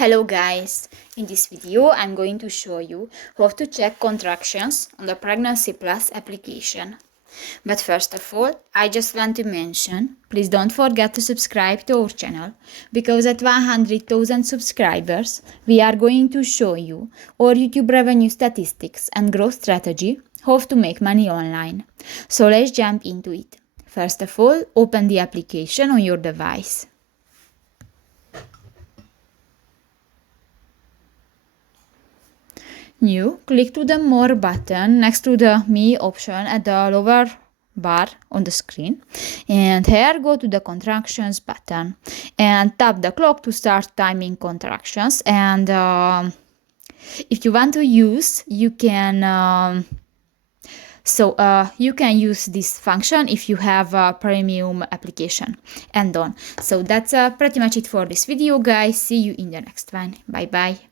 Hello guys, in this video I'm going to show you how to check contractions on the Pregnancy Plus application. But first of all, I just want to mention, please don't forget to subscribe to our channel, because at 100,000 subscribers we are going to show you our YouTube revenue statistics and growth strategy, how to make money online. So let's jump into it. First of all, open the application on your device. New, click to the More button next to the Me option at the lower bar on the screen, and here go to the Contractions button and tap the clock to start timing contractions. And if you want to use, you can you can use this function if you have a premium application and on. So that's pretty much it for this video, guys. See you in the next one. Bye bye.